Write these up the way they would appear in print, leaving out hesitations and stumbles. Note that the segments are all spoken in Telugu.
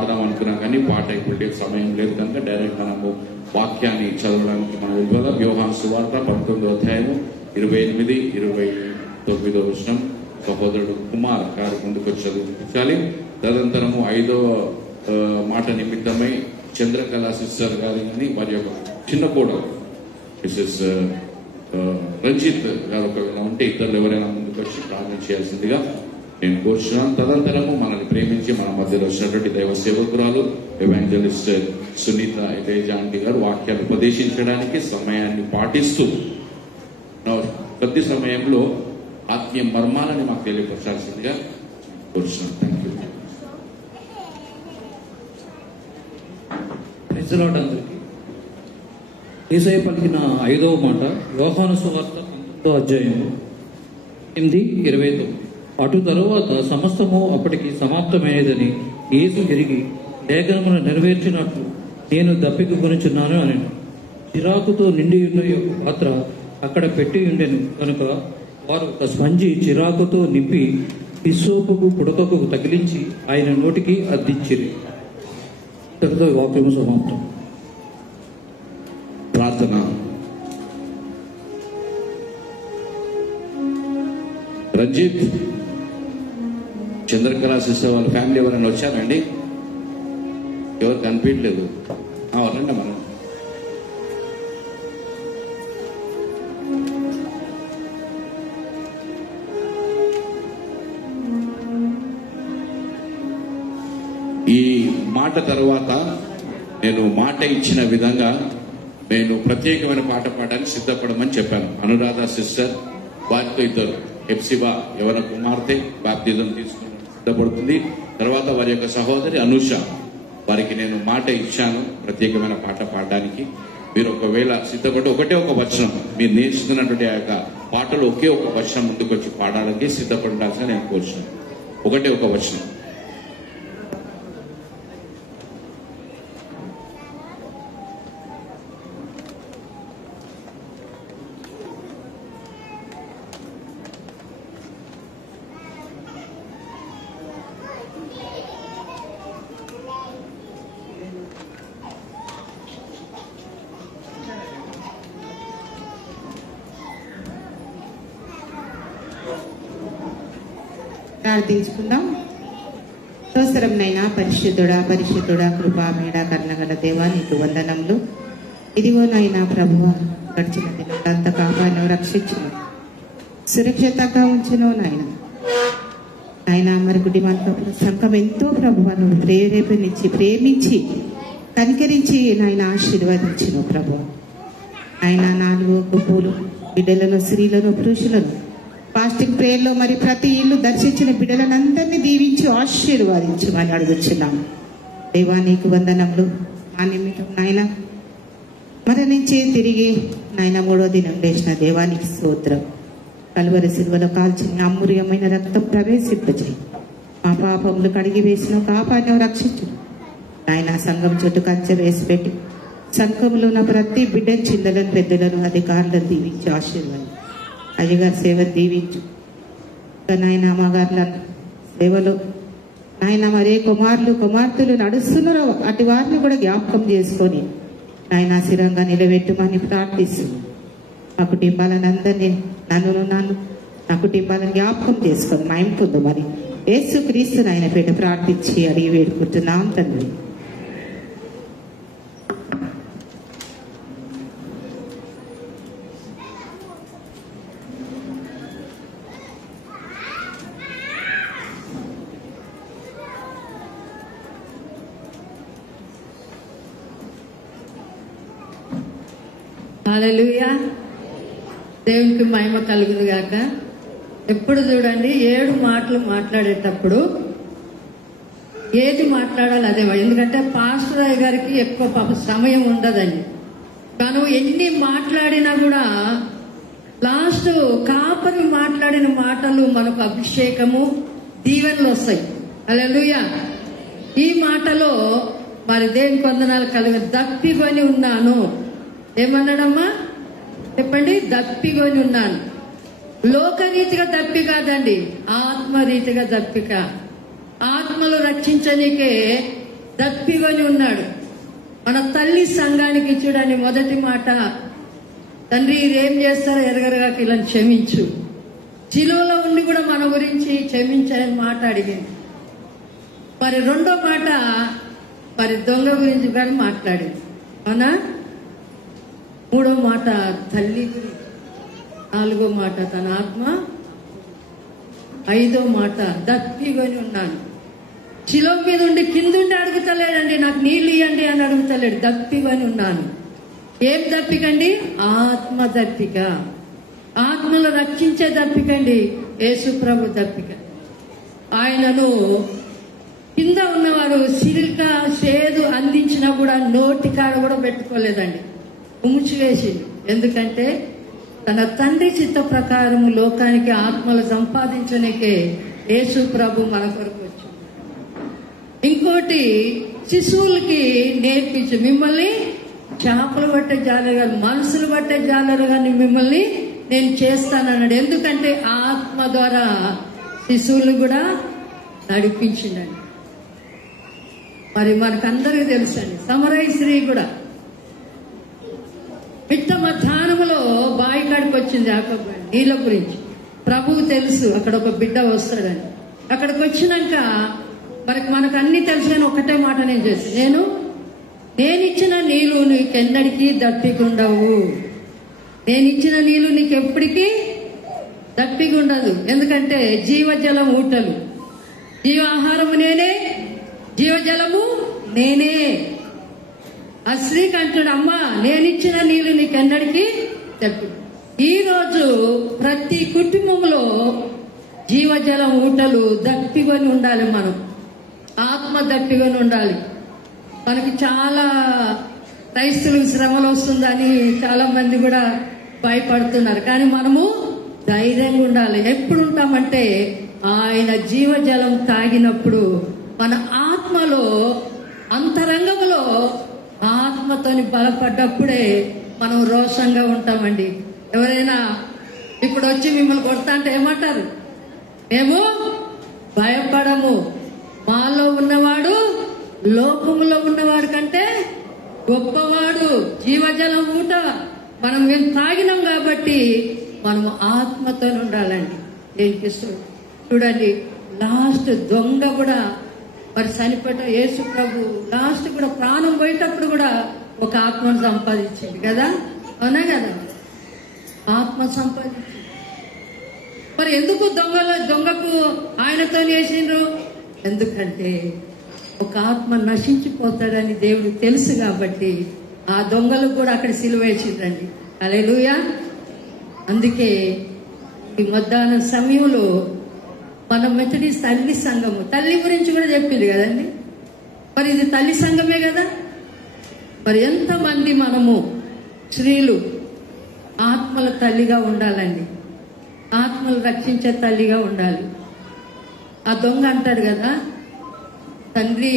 పాడదాం అనుకున్నాం కానీ పాట ఇప్పుడు సమయం లేదు కనుక డైరెక్ట్ మనము వాక్యాన్ని చదవడానికి మనం వెళ్ళిపోదాం. యోహాను సువార్త 19వ అధ్యాయము 28, 29వ వచనం సహోదరుడు కుమార్ గారి ముందుకు చదివించాలి. తదనంతరము 5వ మాట నిమిత్తమై చంద్రకళ సిస్టర్ గారిని వారి యొక్క చిన్న కోడలు మిసెస్ రంజిత్ గారు ఒకవేళ ఉంటే ఇద్దరు ఎవరైనా ముందుకు వచ్చి ప్రార్థన చేయాల్సిందిగా నేను కోరుచున్నాను. తదనంతరము మనల్ని ప్రేమించి మన మధ్యలో వచ్చినటువంటి దైవ సేవకురాలు ఎవాంజలిస్ట్ సునీత ఎలేజాంటి గారు వాక్యాన్ని ఉపదేశించడానికి సమయాన్ని పాటిస్తూ కొద్ది సమయంలో ఆత్మీయ మర్మాలని మాకు తెలియపరచాల్సిందిగా కోరుచున్నాను. Thank you. అందరికీ యేసయ్య పలికిన 5వ మాట యోహాను సువార్త 19వ అధ్యాయము 8:29. అటు తరువాత సమస్తము అప్పటికి సమాప్తమైనదని యేసు తిరిగి లేఖనమును నెరవేర్చినట్లు నేను దప్పిక కొనుచున్నాను అని చిరాకుతో నిండి ఉన్న పాత్ర అక్కడ పెట్టి ఉండెను కనుక వారు ఒక స్పంజి చిరాకుతో నింపి హిస్సోపుకు పుడకకు తగిలించి ఆయన నోటికి అద్దించిరి. ఇంతటితో వాక్యము సమాప్తం. ప్రార్థన. రంజిత్, చంద్రకళ సిస్టర్ వాళ్ళ ఫ్యామిలీ ఎవరైనా వచ్చారండి? ఎవరు కనిపించలేదు. రండి మనం. ఈ మాట తర్వాత నేను మాట ఇచ్చిన విధంగా నేను ప్రత్యేకమైన పాట పాడడానికి సిద్ధపడమని చెప్పాను. అనురాధ సిస్టర్ వారితో ఇద్దరు ఎప్సిబా ఎవరి కుమార్తె బాప్తిజం తీసుకుని సిద్ధపడుతుంది. తర్వాత వారి యొక్క సహోదరి అనుష, వారికి నేను మాట ఇచ్చాను ప్రత్యేకమైన పాట పాడడానికి. మీరు ఒకవేళ సిద్ధపడి ఒకటే ఒక వచనం మీరు నేర్చుకున్నటువంటి ఆ యొక్క పాటలు ఒకే ఒక వచనం ముందుకు వచ్చి పాడడానికి సిద్ధపడాల్సిన నేను కోరుచున్నాను. ఒకటే ఒక వచనం. ప్రార్థించుకుందాం. స్తోత్రంనైనా పరిశుద్ధుడా పరిశుద్ధుడా కృపా మేడ కర్ణగల దేవా నీకు వందనములు. ఇదిగోనైనా ప్రభువా గడిచిన దినంత కాపాను రక్షించిన సురక్షితంగా ఉంచును నాయన మరి కుటుంబంతో సంఘం ఎంతో ప్రభువా నువ్వు ప్రేరేపణించి ప్రేమించి కనికరించి నాయన ఆశీర్వదించిన ప్రభు ఆయన 4 గుంపులు బిడ్డలను స్త్రీలను పురుషులను ఫాస్టింగ్ ప్రేయర్లో మరి ప్రతి ఇల్లు దర్శించిన బిడ్డలనందరినీ దీవించి ఆశీర్వాదించమని అడుగుచున్నాము. దేవా నీకు వందనములు. మా నిమిత్తం నాయన మరణించి తిరిగి నాయన 3వ దినం లేచిన దేవానికి స్తోత్రం. కలువరి సిలువలో కాల్చిన అమూల్యమైన రక్తం ప్రవేశింపజేయి. మా పాపములు కడిగి వేసిన కాపాడిన రక్షించు నాయన. సంఘం చుట్టూ కంచె వేసి పెట్టి సంఘంలో ఉన్న ప్రతి బిడ్డ చిన్నలను పెద్దలను అధికారులను దీవించి ఆశీర్వాదం. అయ్యగారి సేవ దీవించు నాయన. అమ్మగారుల సేవలో నాయన మరే కుమార్తెలు నడుస్తున్నారో అటు వారిని కూడా జ్ఞాపకం చేసుకొని నాయన స్థిరంగా నిలబెట్టుమని ప్రార్థిస్తున్నాను. మా కుటుంబాలను అందరినీ నన్ను నా కుటుంబాలను జ్ఞాపకం చేసుకొని మహిమ పొందమని యేసుక్రీస్తు నాయన పేట ప్రార్థించి అడిగి వేడుకుంటున్నాం తండ్రి. హల్లెలూయా. దేవునికి మహిమ కలుగును గాక. ఎప్పుడు చూడండి 7 మాటలు మాట్లాడేటప్పుడు ఏది మాట్లాడాలి అదే. ఎందుకంటే పాస్టర్ అయ్య గారికి ఎక్కువ సమయం ఉండదండి. తను ఎన్ని మాట్లాడినా కూడా లాస్ట్ కాపరి మాట్లాడిన మాటలు మనకు అభిషేకము దీవెనలు వస్తాయి. హల్లెలూయా. ఈ మాటలో మరి దేవునికి వందనాలు కలిగి దప్పికొని ఉన్నాను. ఏమన్నాడమ్మా చెప్పండి? దప్పికొని ఉన్నాను. లోకరీతిగా దప్పి కాదండి, ఆత్మరీతిగా దప్పిక. ఆత్మలు రక్షించనికే దప్పికొని ఉన్నాడు. మన తల్లి సంఘానికి ఇచ్చుడని మొదటి మాట, తండ్రి వీరేం చేస్తారో ఎరగరగా వీళ్ళని క్షమించు. శిలువలో ఉండి కూడా మన గురించి క్షమించాలని మాట అడిగింది. మరి రెండో మాట మరి దొంగ గురించి కూడా మాట్లాడింది, అవునా? మూడో మాట తల్లి గురించి, నాలుగో మాట తన ఆత్మ, ఐదో మాట దప్పికొని ఉన్నాను. శిలువ మీద ఉండి కిందుండి అడుగుతలేడండి, నాకు నీళ్ళు ఇవ్వండి అని అడుగుతలేడు, దప్పికొని ఉన్నాను. ఏం దప్పికండి? ఆత్మ దప్పిక, ఆత్మను రక్షించే దప్పికండి, యేసు ప్రభు దప్పిక. ఆయనను కింద ఉన్నవారు సిరిక చేదు అందించినా కూడా నోటి కాడ కూడా పెట్టుకోలేదండి, ఉముచివేసిండు. ఎందుకంటే తన తండ్రి చిత్త ప్రకారం లోకానికి ఆత్మలు సంపాదించడానికే యేసు ప్రభు మన కొరకు వచ్చి. ఇంకోటి శిశువులకి నేర్పించు, మిమ్మల్ని చేపలు పట్టే జాలరుగా, మనసులు పట్టే జాలరుగా మిమ్మల్ని నేను చేస్తానన్నాడు. ఎందుకంటే ఆత్మ ద్వారా శిశువులు కూడా నడిపించిండండి. మరి మనకందరికీ తెలుసండి, సమరయ స్త్రీ కూడా మిట్ట మధ్యాహ్నంలో బావి కాడికి వచ్చింది యాకోబు, నీళ్ళ గురించి ప్రభువు తెలుసు అక్కడ ఒక బిడ్డ వస్తాడని. అక్కడికి వచ్చినాక మనకు అన్ని తెలుసు, కానీ ఒకటే మాట నేను చేస్తాను, నేనిచ్చిన నీళ్ళు నీకెన్నడికి దప్పికుండవు, నేనిచ్చిన నీళ్ళు నీకు ఎప్పటికీ దప్పికుండదు. ఎందుకంటే జీవజలం ఊటలు, జీవాహారము నేనే, జీవజలము నేనే. ఆ స్త్రీకి అంటాడు, అమ్మా నేనిచ్చిన నీళ్ళు నీకెన్నడికి దప్పి. ఈరోజు ప్రతి కుటుంబంలో జీవజలం ఊటలు దప్పికొని ఉండాలి, మనం ఆత్మ దప్పికొని ఉండాలి. మనకి చాలా క్రైస్తవులకు శ్రమలు వస్తుందని చాలా మంది కూడా భయపడుతున్నారు, కానీ మనము ధైర్యంగా ఉండాలి. ఎప్పుడు ఉంటామంటే ఆయన జీవజలం తాగినప్పుడు మన ఆత్మలో, అంతరంగంలో ఆత్మతోని బలపడ్డప్పుడే మనం రోషంగా ఉంటామండి. ఎవరైనా ఇప్పుడు వచ్చి మిమ్మల్ని కొడతా అంటే ఏమంటారు? మేము భయపడము, మాలో ఉన్నవాడు లోకములో ఉన్నవాడు కంటే గొప్పవాడు, జీవజలం ఊట మనం మేము తాగినాం కాబట్టి మనం ఆత్మతో ఉండాలండి. దేనికి చూడండి, లాస్ట్ దొంగ కూడా మరి చనిపోయిన యేసు ప్రభు లాస్ట్ కూడా ప్రాణం పోయేటప్పుడు కూడా ఒక ఆత్మను సంపాదించింది కదా, అవునా కదా? ఆత్మ సంపాదించింది. మరి ఎందుకు దొంగకు ఆయనతో చేసిండ్రు? ఎందుకంటే ఒక ఆత్మ నశించిపోతాడని దేవుడు తెలుసు కాబట్టి ఆ దొంగలు కూడా అక్కడ సిలువ వేసిండ్రండి. హల్లెలూయా. అందుకే ఈ మధ్యాహ్నం సమయంలో మన మెథడిస్ట్ తల్లి సంఘము, తల్లి గురించి కూడా చెప్పింది కదండి. మరి ఇది తల్లి సంఘమే కదా. మరి ఎంతమంది మనము స్త్రీలు ఆత్మల తల్లిగా ఉండాలండి, ఆత్మలు రక్షించే తల్లిగా ఉండాలి. ఆ దొంగ అంటాడు కదా, తండ్రి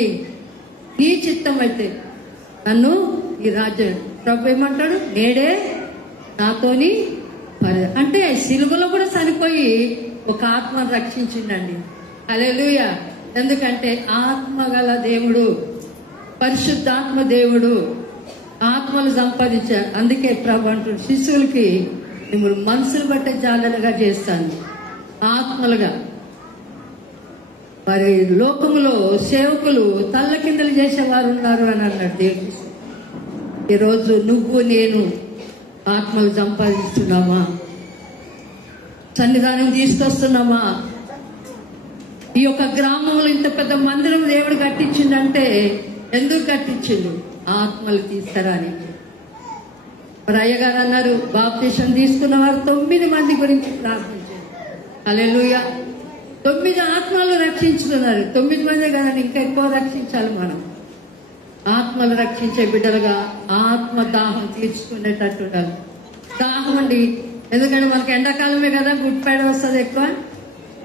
నీ చిత్తం అయితే నన్ను ఈ రాజ్యం, ప్రభు ఏమంటాడు, నేడే నాతోని అంటే సిలువలో కూడా చనిపోయి ఒక ఆత్మను రక్షించిండండి. హల్లెలూయా. ఎందుకంటే ఆత్మ గల దేవుడు, పరిశుద్ధాత్మ దేవుడు ఆత్మలు సంపాదించారు. అందుకే ప్రభు అంటాడు, శిశువులకి మిమ్మల్ని మనసులు బట్టే జాలరుగా చేస్తాను, ఆత్మలుగా. మరి లోకములో సేవకులు తల్ల కిందలు చేసేవారు ఉన్నారు అని అన్నాడు దేవుడు. ఈరోజు నువ్వు నేను ఆత్మలు సంపాదిస్తున్నామా? సన్నిధానం తీసుకొస్తున్నామా? ఈ యొక్క గ్రామంలో ఇంత పెద్ద మందిరం దేవుడు కట్టించిందంటే ఎందుకు కట్టించిండు? ఆత్మలు తీసుకురానికి. మరి అయ్యగారు అన్నారు, బాప్తిసం తీసుకున్న వారు 9 మంది గురించి ప్రార్థించారు. హల్లెలూయా. 9 ఆత్మలు రక్షించుకున్నారు. 9 మంది కదండి, ఇంకా ఎక్కువ రక్షించాలి మనం. ఆత్మలు రక్షించే బిడ్డలుగా ఆత్మ దాహం తీర్చుకునేటట్టు ఉండాలి. దాహం అండి, ఎందుకంటే మనకి ఎండాకాలమే కదా గుడ్పేడ వస్తుంది ఎక్కువ.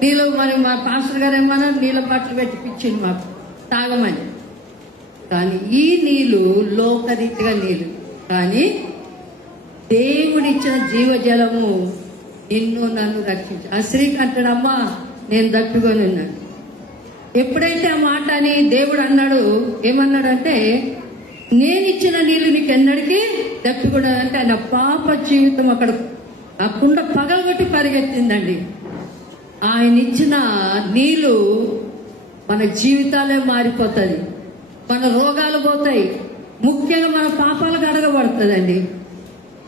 నీళ్ళు మరి మా పాస్టర్ గారు ఏమన్నా నీళ్ళ బట్టలు పెట్టిపించింది మాకు తాగమని. కానీ ఈ నీళ్లు లోకరీతిగా నీళ్లు, కానీ దేవుడిచ్చిన జీవజలము నిన్ను నన్ను రక్షించు. ఆ స్త్రీకి అంటాడమ్మా నేను దప్పికొని ఉన్నాను, ఎప్పుడైతే ఆ మాట అని దేవుడు అన్నాడు, ఏమన్నాడంటే నేను ఇచ్చిన నీళ్లు నీకు ఎన్నడికి దప్పికూడదంటే ఆయన పాప జీవితం అక్కడ ఆ కుండ పగలగొట్టి పరిగెత్తిందండి. ఆయన ఇచ్చిన నీళ్లు మన జీవితాలే మారిపోతుంది, మన రోగాలు పోతాయి, ముఖ్యంగా మన పాపాలు కడగబడుతుందండి.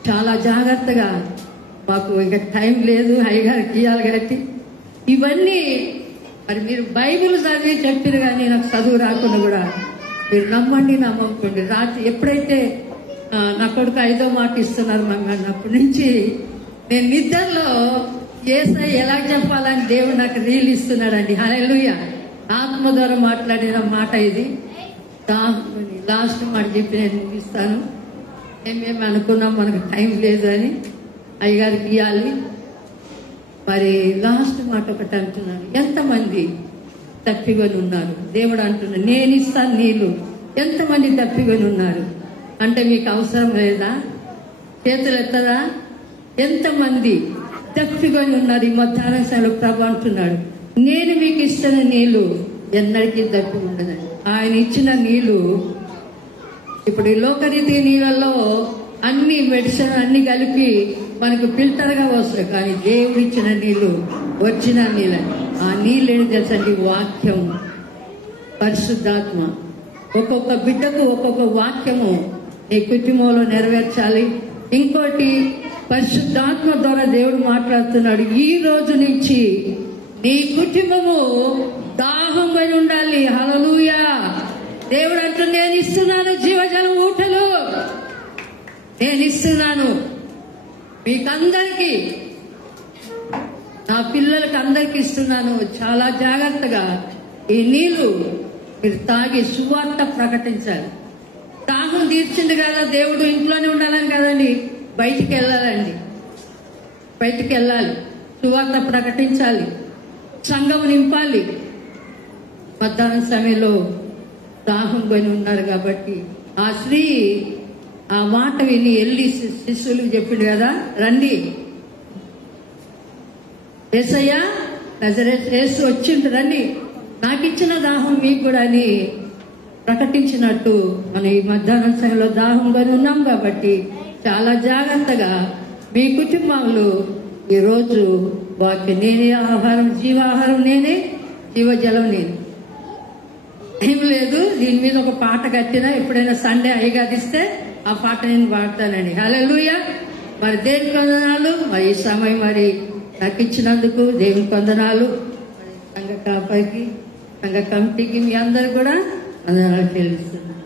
చాలా జాగ్రత్తగా, మాకు ఇక టైం లేదు అయ్యగారికి ఇయ్యాలి కాబట్టి ఇవన్నీ మరి మీరు బైబిల్ చదివి చెప్పారు కానీ నాకు చదువు రాకుండా కూడా మీరు నమ్మండి నమ్మకండి. రాత్రి ఎప్పుడైతే నా కొడుకు 5వ మాట ఇస్తున్నారు మమ్మీ అన్నప్పటి నుంచి నేను నిద్రలో యేసయ్య ఎలా చెప్పాలని దేవుడు నాకు రీల్ ఇస్తున్నాడండి. హల్లెలూయా. ఆత్మ ద్వారా మాట్లాడిన మాట ఇది. లాస్ట్ మాట చెప్పి నేను ముగిస్తాను. మేమేమి అనుకున్నాం మనకు టైం లేదు అని అయ్యగారికి ఇవ్వాలి. మరి లాస్ట్ మాట ఒకటి అంటున్నాను, ఎంతమంది తప్పికొని ఉన్నారు? దేవుడు అంటున్నాడు నేను ఇస్తాను నీళ్ళు. ఎంతమంది తప్పికొని ఉన్నారు అంటే మీకు అవసరం లేదా? చేతులు ఎత్తరా? ఎంతమంది తప్పికొని ఉన్నారు? ఈ మధ్యాహ్నం సెలవు ప్రభు అంటున్నాడు నేను మీకు ఇస్తున్న నీళ్లు ఎన్నడికి తప్పి ఉండదండి. ఆయన ఇచ్చిన నీళ్లు ఇప్పుడు ఈ లోకరీతి నీళ్ళల్లో అన్ని మెడిసిన్ అన్ని కలిపి మనకు ఫిల్టర్ గా వస్తాయి, కానీ దేవుడు ఇచ్చిన నీళ్లు ఒరిజినల్ నీళ్ళు. ఆ నీళ్ళు ఏంటి తెలుసండి? వాక్యం, పరిశుద్ధాత్మ. ఒక్కొక్క బిడ్డకు ఒక్కొక్క వాక్యము నీ కుటుంబంలో నెరవేర్చాలి. ఇంకోటి పరిశుద్ధాత్మ ద్వారా దేవుడు మాట్లాడుతున్నాడు, ఈ రోజు నుంచి నీ కుటుంబము దాహం పడి ఉండాలి. హల్లెలూయా. దేవుడు అంటూ నేను ఇస్తున్నాను జీవజలం ఊటలు, నేను ఇస్తున్నాను మీకందరికీ, నా పిల్లలకి అందరికి ఇస్తున్నాను. చాలా జాగ్రత్తగా ఈ నీళ్లు మీరు తాగి సువార్త ప్రకటించాలి. దాహం తీర్చింది కదా దేవుడు, ఇంట్లోనే ఉండాలని కదండి, బయటికి వెళ్ళాలండి. బయటికి వెళ్ళాలి, సువార్త ప్రకటించాలి, సంఘం నింపాలి. మధ్యాహ్నం సమయంలో దాహం కొని ఉన్నారు కాబట్టి ఆ స్త్రీ ఆ మాట విని వెళ్ళి శిష్యులకు చెప్పిండు కదా, రండి యేసయ్య నజరేతు యేసు వచ్చిండు, రండి నాకు ఇచ్చిన దాహం మీకు కూడా అని ప్రకటించినట్టు మనం ఈ మధ్యాహ్నం సమయంలో దాహం కొని ఉన్నాం కాబట్టి చాలా జాగ్రత్తగా మీ కుటుంబంలో ఈరోజు వాక్యం నేనే ఆహారం, జీవాహారం నేనే, జీవజలం నేను. ఏం లేదు, దీని మీద ఒక పాట కట్టినా ఎప్పుడైనా సండే అయ్యగాదిస్తే ఆ పాట నేను పాడతానండి. హల్లెలూయా. మరి దేవుని వందనాలు. మరి ఈ సమయం మరి నాకు ఇచ్చినందుకు దేవుని వందనాలు. సంఘ కాపరికి, సంఘ కమిటీకి మీ అందరు కూడా వందనాలు తెలుస్తున్నాను.